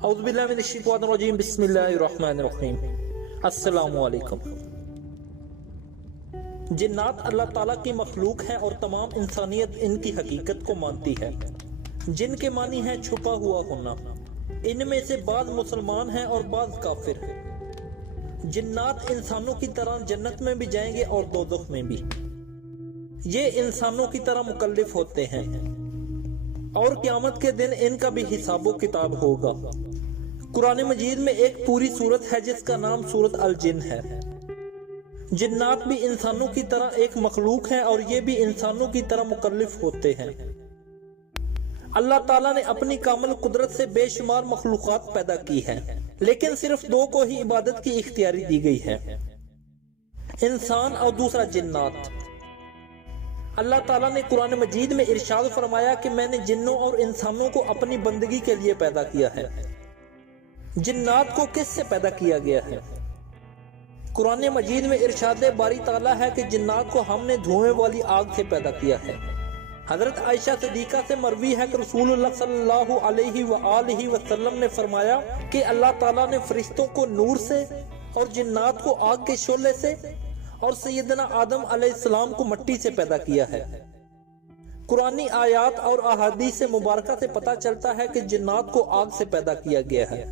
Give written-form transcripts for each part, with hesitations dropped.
اعوذ باللہ من الشیطان الرجیم بسم اللہ الرحمن الرحیم۔ السلام علیکم۔ جنات اللہ تعالیٰ کی مخلوق ہیں اور تمام انسانیت ان کی حقیقت کو مانتی ہے۔ جن کے معنی ہے چھپا ہوا ہونا۔ ان میں سے بعض مسلمان ہیں اور بعض کافر ہیں۔ جنات انسانوں کی طرح جنت میں بھی جائیں گے اور دوزخ میں بھی۔ یہ انسانوں کی طرح مکلف ہوتے ہیں اور قیامت کے دن ان کا بھی حساب و کتاب ہوگا۔ قرآن مجید میں ایک پوری سورت ہے جس کا نام سورت الجن ہے۔ جنات بھی انسانوں کی طرح ایک مخلوق ہیں اور یہ بھی انسانوں کی طرح مکلف ہوتے ہیں۔ اللہ تعالیٰ نے اپنی کامل قدرت سے بے شمار مخلوقات پیدا کی ہیں، لیکن صرف دو کو ہی عبادت کی اختیاری دی گئی ہے، انسان اور دوسرا جنات۔ اللہ تعالیٰ نے قرآن مجید میں ارشاد فرمایا کہ میں نے جنوں اور انسانوں کو اپنی بندگی کے لیے پیدا کیا ہے۔ جنات کو کس سے پیدا کیا گیا ہے؟ قرآن مجید میں ارشاد باری تعالیٰ ہے کہ جنات کو ہم نے دھوئیں والی آگ سے پیدا کیا ہے۔ حضرت عائشہ صدیقہ سے مروی ہے کہ رسول اللہ صلی اللہ علیہ وآلہ وسلم نے فرمایا کہ اللہ تعالیٰ نے فرشتوں کو نور سے اور جنات کو آگ کے شعلے سے اور سیدنا آدم علیہ السلام کو مٹی سے پیدا کیا ہے۔ قرآنی آیات اور احادیث مبارکہ سے پتہ چلتا ہے کہ جنات کو آگ سے پیدا کیا گیا ہے۔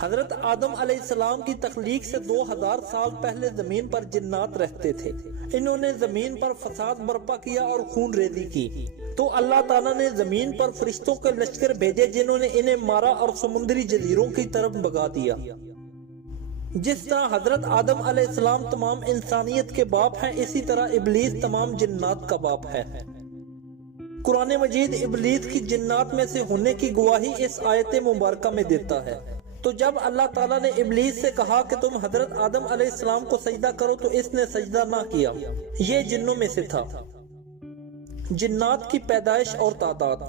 حضرت آدم علیہ السلام کی تخلیق سے 2000 سال پہلے زمین پر جنات رہتے تھے۔ انہوں نے زمین پر فساد برپا کیا اور خون ریزی کی، تو اللہ تعالیٰ نے زمین پر فرشتوں کے لشکر بھیجے جنہوں نے انہیں مارا اور سمندری جزیروں کی طرف بھگا دیا۔ جس طرح حضرت آدم علیہ السلام تمام انسانیت کے باپ ہیں، اسی طرح ابلیس تمام جنات کا باپ ہے۔ قرآن مجید ابلیس کی جنات میں سے ہونے کی گواہی اس آیت مبارکہ میں دیتا ہے۔ تو جب اللہ تعالیٰ نے ابلیس سے کہا کہ تم حضرت آدم علیہ السلام کو سجدہ کرو تو اس نے سجدہ نہ کیا۔ یہ جنوں میں سے تھا۔ جنات کی پیدائش اور تعداد۔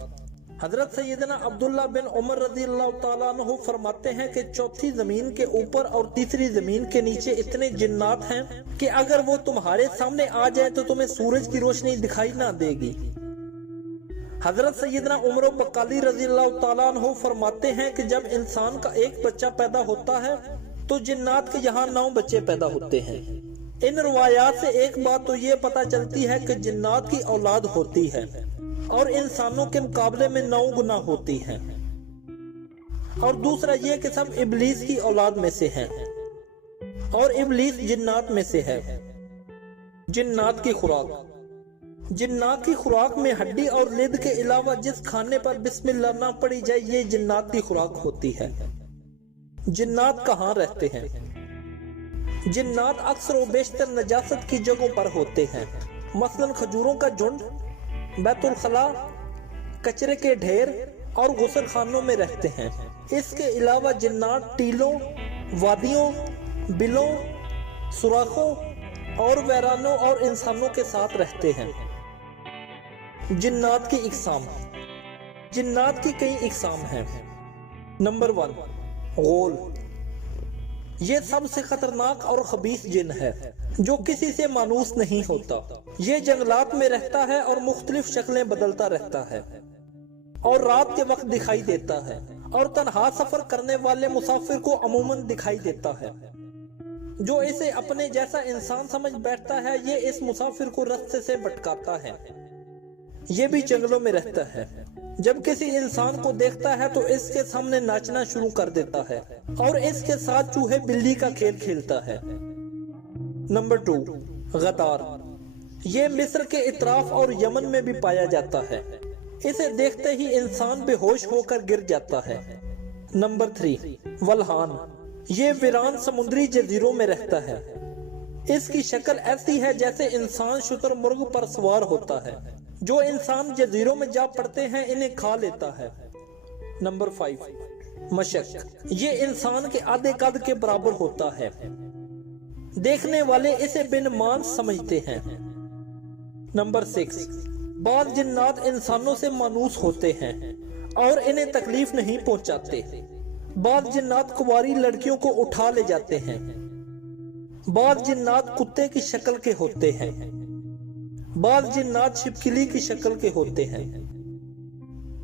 حضرت سیدنا عبداللہ بن عمر رضی اللہ تعالیٰ عنہ فرماتے ہیں کہ چوتھی زمین کے اوپر اور تیسری زمین کے نیچے اتنے جنات ہیں کہ اگر وہ تمہارے سامنے آ جائے تو تمہیں سورج کی روشنی دکھائی نہ دے گی۔ حضرت سیدنا عمر بقالی رضی اللہ تعالیٰ عنہ فرماتے ہیں کہ جب انسان کا ایک بچہ پیدا ہوتا ہے تو جنات کے یہاں 9 بچے پیدا ہوتے ہیں۔ ان روایات سے ایک بات تو یہ پتہ چلتی ہے کہ جنات کی اولاد ہوتی ہے اور انسانوں کے مقابلے میں 9 گنا ہوتی ہے، اور دوسرا یہ کہ سب ابلیس کی اولاد میں سے ہیں اور ابلیس جنات میں سے ہے۔ جنات کی خوراک۔ جنات کی خوراک میں ہڈی اور لد کے علاوہ جس کھانے پر بسم اللہ نہ پڑی جائے یہ جنات کی خوراک ہوتی ہے۔ جنات کہاں رہتے ہیں؟ جنات اکثر و بیشتر نجاست کی جگہوں پر ہوتے ہیں، مثلا کھجوروں کا جھنڈ، بیت الخلاء، کچرے کے ڈھیر اور غسل خانوں میں رہتے ہیں۔ اس کے علاوہ جنات ٹیلوں، وادیوں، بلوں، سوراخوں اور ویرانوں اور انسانوں کے ساتھ رہتے ہیں۔ جنات کی اقسام۔ جنات کی کئی اقسام ہیں۔ نمبر 1، غول۔ یہ سب سے خطرناک اور خبیث جن ہے جو کسی سے مانوس نہیں ہوتا۔ یہ جنگلات میں رہتا ہے اور مختلف شکلیں بدلتا رہتا ہے اور رات کے وقت دکھائی دیتا ہے، اور تنہا سفر کرنے والے مسافر کو عموماً دکھائی دیتا ہے۔ جو اسے اپنے جیسا انسان سمجھ بیٹھتا ہے یہ اس مسافر کو رستے سے بھٹکاتا ہے۔ یہ بھی جنگلوں میں رہتا ہے۔ جب کسی انسان کو دیکھتا ہے تو اس کے سامنے ناچنا شروع کر دیتا ہے اور اس کے ساتھ چوہے بلی کا کھیل کھیلتا ہے۔ نمبر 2، غدار۔ یہ مصر کے اطراف اور یمن میں بھی پایا جاتا ہے۔ اسے دیکھتے ہی انسان بے ہوش ہو کر گر جاتا ہے۔ نمبر 3، ولہان۔ یہ ویران سمندری جزیروں میں رہتا ہے۔ اس کی شکل ایسی ہے جیسے انسان شتر مرغ پر سوار ہوتا ہے۔ جو انسان جزیروں میں جا پڑتے ہیں انہیں کھا لیتا ہے۔ نمبر 5، مشک۔ یہ انسان کے آدھے قد کے برابر ہوتا ہے۔ دیکھنے والے اسے بن مانس سمجھتے ہیں۔ نمبر 6، بعض جنات انسانوں سے مانوس ہوتے ہیں اور انہیں تکلیف نہیں پہنچاتے۔ بعض جنات کنواری لڑکیوں کو اٹھا لے جاتے ہیں۔ بعض جنات کتے کی شکل کے ہوتے ہیں۔ بعض جنات چھپکلی کی شکل کے ہوتے ہیں۔